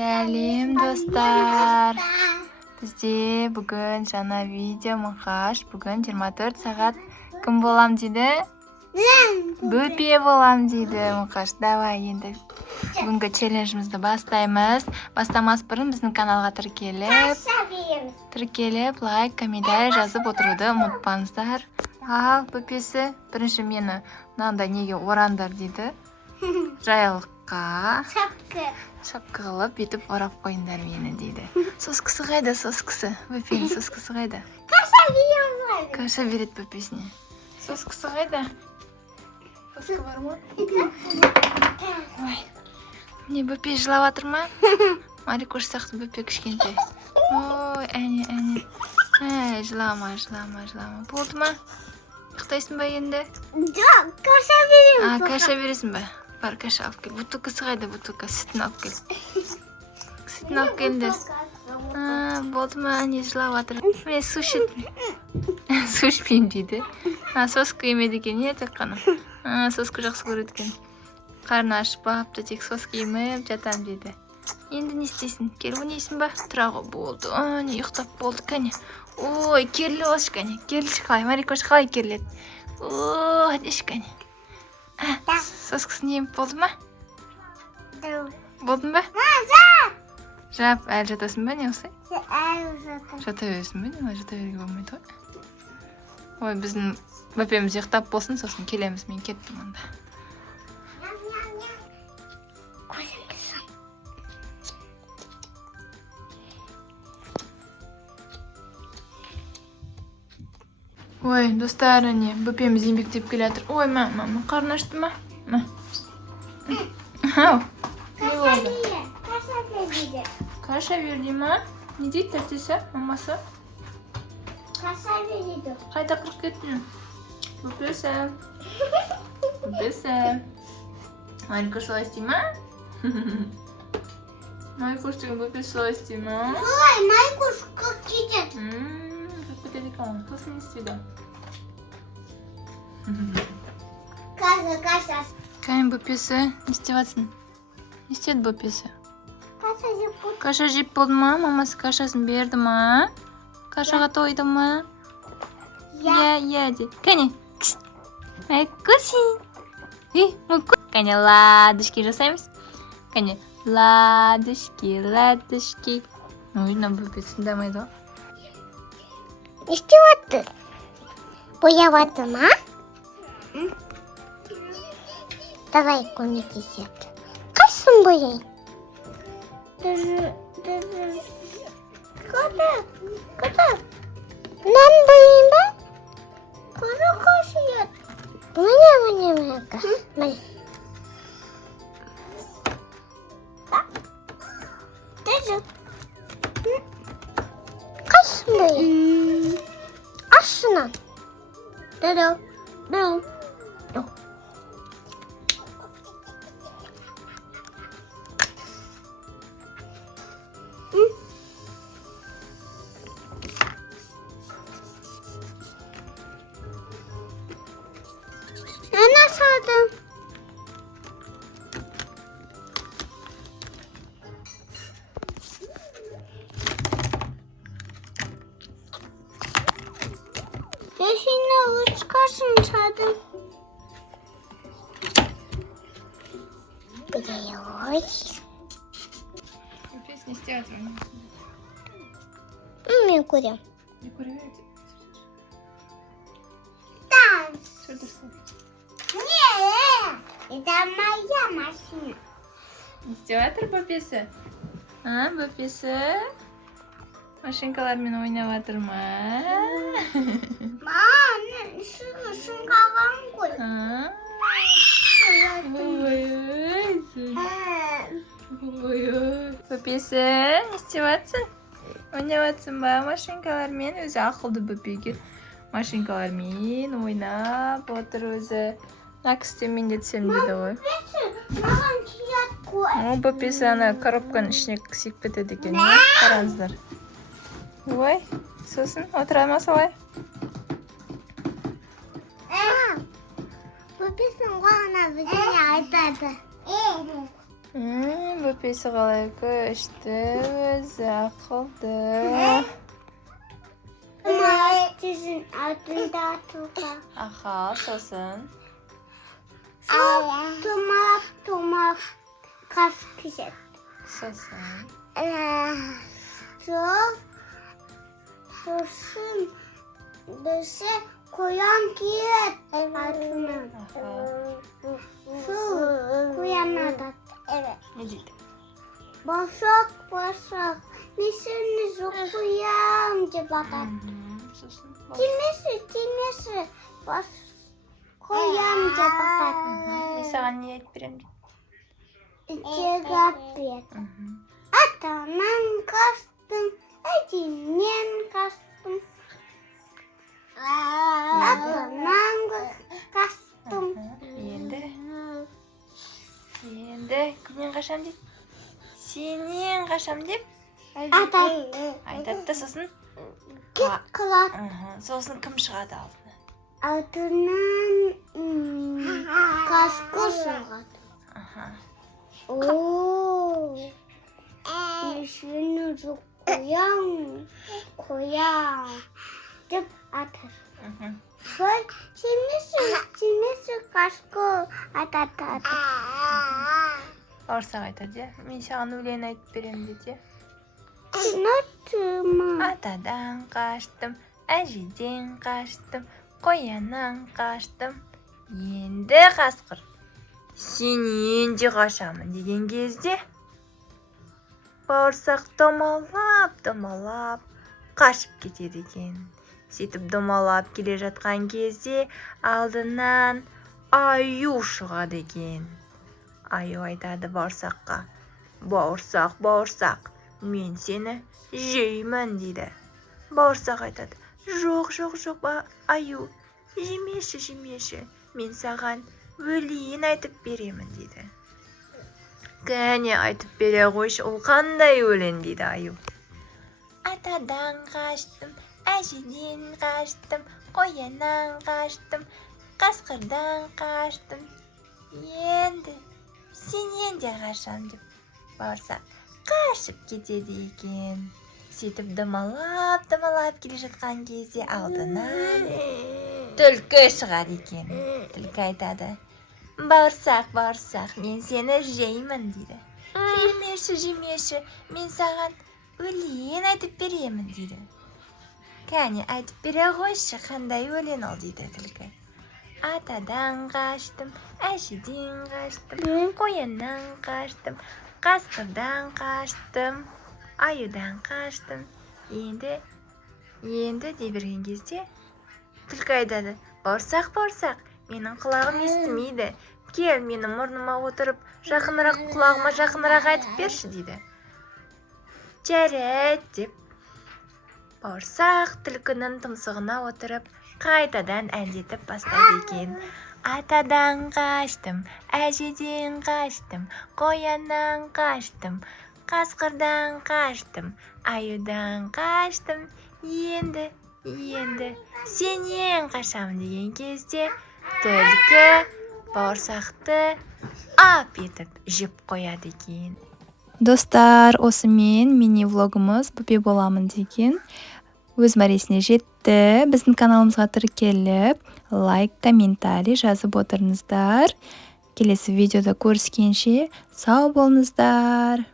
Сәлем достар. Бізде бүгін жаңа видео мұқаш. Бүгін 24 сағат кім болам дейді? Бөпе болам дейді мұқаш. Давай енді бүгінгі челленджімізді бастаймыз. Бастамас бұрын біздің каналға тіркеліп, лайк, комментарий жазып отыруды ұмытпаңыздар. Ал бөпесі бірінші мені мынандай неге орандар дейді. Жайлыққа шапка қылып бүйтіп орап қойыңдар мені дейді. Соскысы қайда, соскысы? Бөпенің соскысы қайда? Каша береді бөпесіне. Соскысы қайда? Соска бар ма? Ой. Не, бөпе жылап жатыр ма? Марикош сияқты бөпе кішкентай. Ой, әне. Жылама. Болды ма? Ұйықтайсың ба енді? Жоқ, каша беремін. Каша бересің ба? Бар, каша алып кел. Бутылкасы қайда, бутылка? Сүтін алып кел. Сүтін алып келді. Болды ма? Не жылап жатыр? Мен су ішеді. Су ішпеймін дейді. Соска емеді екен, не тек қана? Соска жақсы көреді екен. Қарны ашып бапты, тек соска еміп жатам дейді. Енді не істейсің? Кел, ойнайсың ба? Тұра ғой, болды. Не ұйықтап болды, кәне. Ой, керлі олшы, кәне. Керліші қалай? Марикош қалай керледі? Ой, деші, кәне. Соскасын еміп болды ма? Болдың ба? Жап, әлі жатасың ба, не осылай? Жата бересің ба, не? Жата беруге болмайды ғой. Ой, біздің бөпеміз ұйықтап болсын, сосын келеміз. Мен кеттім онда. Ой, достар, не, бөпеміз еңбектеп келе жатыр. Ой, мама, қарны ашты ма? Ау, не болды? Каша берді ма? Не дейді тәртесі, мамасы? Каша береді. Қайда қырып кеттің? Бөпесі. Марикош солай істей ма? Марикош деген бөпесі солай істей ма? Солай, Марикош қырып кетеді. Қырып кетеді екен, сосын не істейді? Каша. Кәне бөпесі, не істеп жатсың? Не істеді бөпесі? Каша жеп болды ма? Мамасы кашасын берді ма? Кашаға тойды ма? Иә, де. Кәне, көсін. Кәне, ладышки жасаймыз. Кәне, ладышки. Ой, мына бөпесі тыңдамайды ғой. Не істеп жатыр? Бояп жатыр ма? Давай көмектесейік. Қайсысын бояйын? Ката. Мынаны бояйын ба? Қашиет. Міне. Қайсысын бояйын? Ашынан. No. Ana sardım. Yeşilini alır çıkarsın sardım. Biliyor. Бөпесі не істеп жатыр? Мен көрем. Не көре береді? Не, это моя машина. Не істеп жатыр бөпесі? Бөпесі? Машинкалармен ойнап жатыр ма? Шыңғаған ғой. Ой. Бөпесі, не істеп жатсың? Ойнап жатсың ба машинкалармен? Өзі ақылды бөпеге. Машинкалармен ойнап отыр өзі. Накісте мен де түсем дейді ғой. Маған кият қой. Бөпесі ана коробканың ішіне секіп кетеді екен. Қараңыздар. Ой, сосын отыра ма солай? Бөпесін ғой ана бізіне айтады. Бөпесі қалай көшті, өзі ақылды. Тізін алдында тұға. Аха, сосын. Томап қас кішет. Сосын. Сосын бізді қоян киет артынан. Сол қоян адат. Не дейді? Босақ, мен сені жоқ қоям деп атады. Сосын. Тимесі, қоям деп атады. Мен саған не айтып берем дейді? Жегап бет. Атанан қастым, әжемнен қастым. Атанан қастым. Енді кімнен қашам дейді? Сенен қашам деп? Айтады, сосын? Кет қылады. Сосын кім шығады алдына? Алдынан қасқыр шығады. Мен сені жоқ қоям деп атады. Сол сенесі қасқыр атады. Бауырсақ айтады, мен саған өлең айтып берем дейді. Атадан қаштым, әжеден қаштым, қояннан қаштым. Енді қасқыр, сенен де қашамын деген кезде бауырсақ домалап қашып кетеді екен. Сөйтіп домалап келе жатқан кезде алдынан аю шығады екен. Аю айтады бауырсаққа: бауырсақ, мен сені жеймін дейді. Бауырсақ айтады: жоқ, аю, жемеші, мен саған өлең айтып беремін дейді. Кәне айтып бере қойшы, ол қандай өлең дейді аю. Атадан қаштым, әжеден қаштым, қояннан қаштым, қасқырдан қаштым. Енді сенен де қашам деп бауырсақ қашып кетеді екен. Сөйтіп домалап келе жатқан кезде алдынан түлкі шығады екен. Түлкі айтады: бауырсақ, мен сені жеймін дейді. Жемеші, мен саған өлең айтып беремін дейді. Кәне айтып бере қойшы, қандай өлең ол дейді түлкі. Атадан қаштым, әжеден қаштым, қояннан қаштым, қасқырдан қаштым, аюдан қаштым. Енді дей берген кезде түлкі айтады: бауырсақ, менің құлағым естімейді. Кел, менің мұрныма отырып, құлағыма жақынырақ айтып берші дейді. Жарайды деп бауырсақ түлкінің тұмсығына отырып, қайтадан әндетіп бастайды екен. Атадан қаштым, әжеден қаштым, қояннан қаштым, қасқырдан қаштым, аюдан қаштым. Енді сенен қашам деген кезде түлкі бауырсақты ап етіп жеп қояды екен. Достар, осымен мини-влогымыз бөпе боламын деген өз мәресіне жетті. Біздің каналымызға тіркеліп, лайк, комментарий жазып отырыңыздар. Келесі видеода көріскенше сау болыңыздар.